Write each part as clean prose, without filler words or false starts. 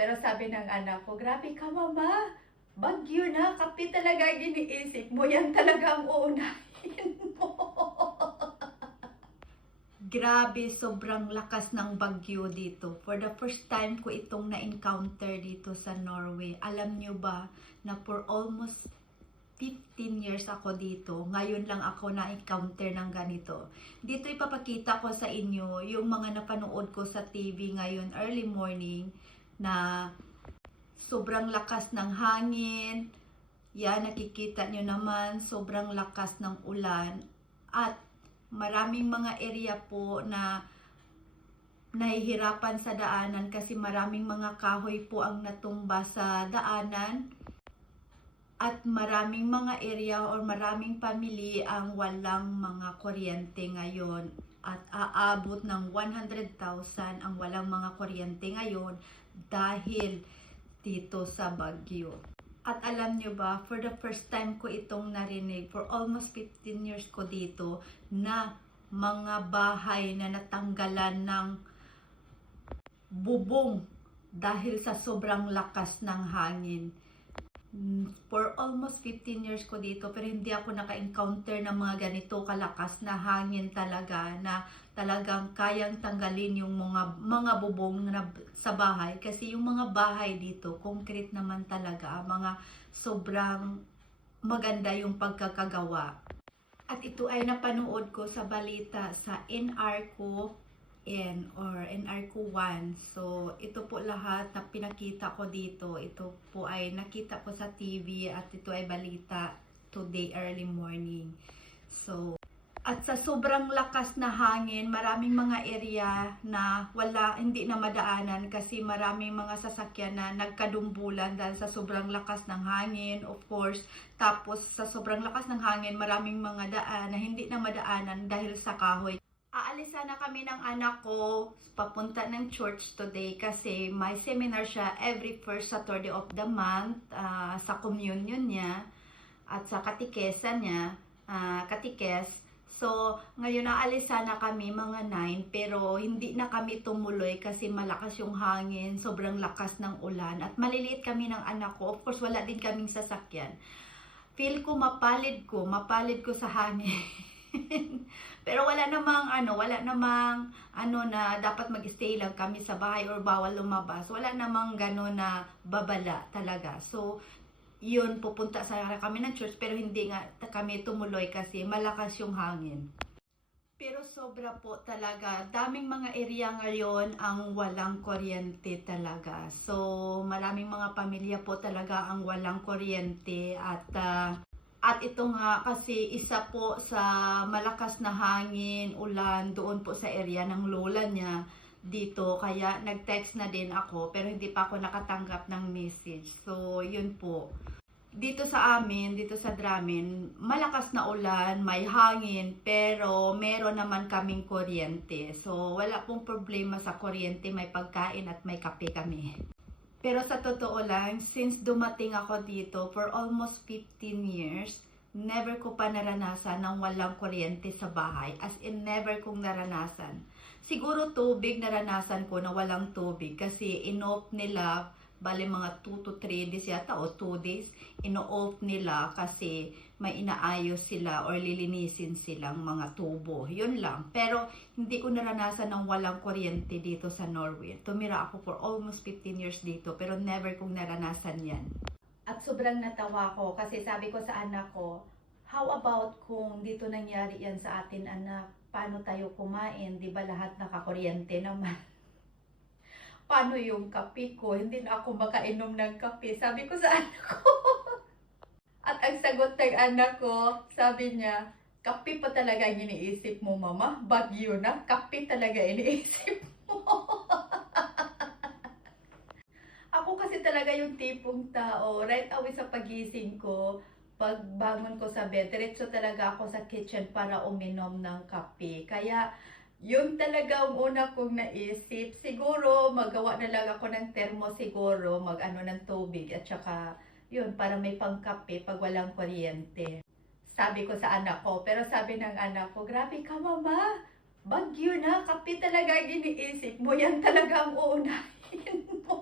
pero sabi ng anak ko, grabe ka mama, bagyo na, kape talaga ang iniisip mo, yan talaga ang uunahin mo. Grabe, sobrang lakas ng bagyo dito. For the first time ko itong na-encounter dito sa Norway. Alam nyo ba na for almost 15 years ako dito, ngayon lang ako na-encounter ng ganito. Dito ipapakita ko sa inyo yung mga napanood ko sa TV ngayon early morning na sobrang lakas ng hangin. Yan, nakikita nyo naman, sobrang lakas ng ulan. At maraming mga area po na nahihirapan sa daanan kasi maraming mga kahoy po ang natumba sa daanan. At maraming mga area or maraming pamilya ang walang mga kuryente ngayon. At aabot ng 100,000 ang walang mga kuryente ngayon dahil dito sa bagyo. At alam nyo ba, for the first time ko itong narinig, for almost 15 years ko dito, na mga bahay na natanggalan ng bubong dahil sa sobrang lakas ng hangin. For almost 15 years ko dito, pero hindi ako naka-encounter ng mga ganito kalakas na hangin talaga, na talagang kayang tanggalin yung mga bubong na sa bahay. Kasi yung mga bahay dito, concrete naman talaga, mga sobrang maganda yung pagkakagawa. At ito ay napanood ko sa balita sa NR or NR 1. So, ito po lahat na pinakita ko dito. Ito po ay nakita ko sa TV at ito ay balita today early morning. So, at sa sobrang lakas na hangin, maraming mga area na hindi na madaanan kasi maraming mga sasakyan na nagkadumbulan dahil sa sobrang lakas ng hangin, of course. Tapos, sa sobrang lakas ng hangin, maraming mga daan na hindi na madaanan dahil sa kahoy. Aalisa na kami ng anak ko papunta ng church today kasi may seminar siya every first Saturday of the month sa communion niya at sa katikesan niya, katikes. So, ngayon aalisa na kami mga 9 pero hindi na kami tumuloy kasi malakas yung hangin, sobrang lakas ng ulan at maliliit kami ng anak ko. Of course, wala din kaming sasakyan. Feel ko mapalid ko sa hangin. Pero wala namang na dapat mag-stay lang kami sa bahay or bawal lumabas. Wala namang gano'n na babala talaga. So, yun, pupunta kami ng church pero hindi nga kami tumuloy kasi malakas yung hangin. Pero sobra po talaga. Daming mga area ngayon ang walang kuryente talaga. So, maraming mga pamilya po talaga ang walang kuryente at ito nga kasi isa po sa malakas na hangin, ulan doon po sa area ng lola niya dito. Kaya nag-text na din ako pero hindi pa ako nakatanggap ng message. So yun po. Dito sa amin, dito sa Dramin, malakas na ulan, may hangin pero meron naman kaming kuryente. So wala pong problema sa kuryente, may pagkain at may kape kami. Pero sa totoo lang, since dumating ako dito for almost 15 years, never ko pa naranasan ng walang kuryente sa bahay. As in, never kong naranasan. Siguro tubig naranasan ko na walang tubig kasi in-off nila, bali mga 2 to 3 days yata o 2 days, ino-off nila kasi may inaayos sila or lilinisin silang mga tubo. Yun lang. Pero hindi ko naranasan ng walang kuryente dito sa Norway. Tumira ako for almost 15 years dito pero never kong naranasan yan. At sobrang natawa ko kasi sabi ko sa anak ko, how about kung dito nangyari yan sa atin anak? Paano tayo kumain? Di ba lahat nakakuryente naman? Paano yung kape ko? Hindi na ako makainom ng kape. Sabi ko sa anak ko. At ang sagot ng anak ko, sabi niya, kape pa talaga ang iniisip mo, mama? Bagyo na, kape talaga iniisip mo. Ako kasi talaga yung tipong tao, right away sa pagising ko, pagbangon ko sa bed, diretso talaga ako sa kitchen para uminom ng kape. Kaya, yun talaga ang una kong naisip. Siguro, magawa na lang ako ng termo siguro, mag-ano ng tubig at saka, yun, para may pangkape pag walang kuryente. Sabi ko sa anak ko, pero sabi ng anak ko, grabe ka mama, bagyo na, kape talaga ang iniisip mo, yan talaga ang uunahin mo.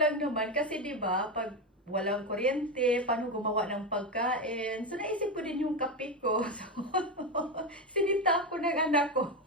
lang naman kasi 'di ba pag walang kuryente, paano gumawa ng pagkain. So naisip ko din yung kape ko. So, sinita ko ng anak ko.